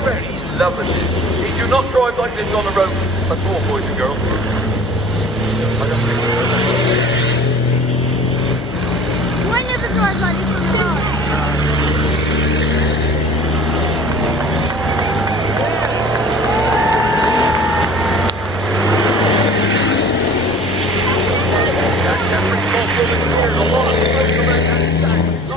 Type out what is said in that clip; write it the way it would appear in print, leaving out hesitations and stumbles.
driving? Lovely. See, do not drive like this on the road at all, boys and girls. I never drive like this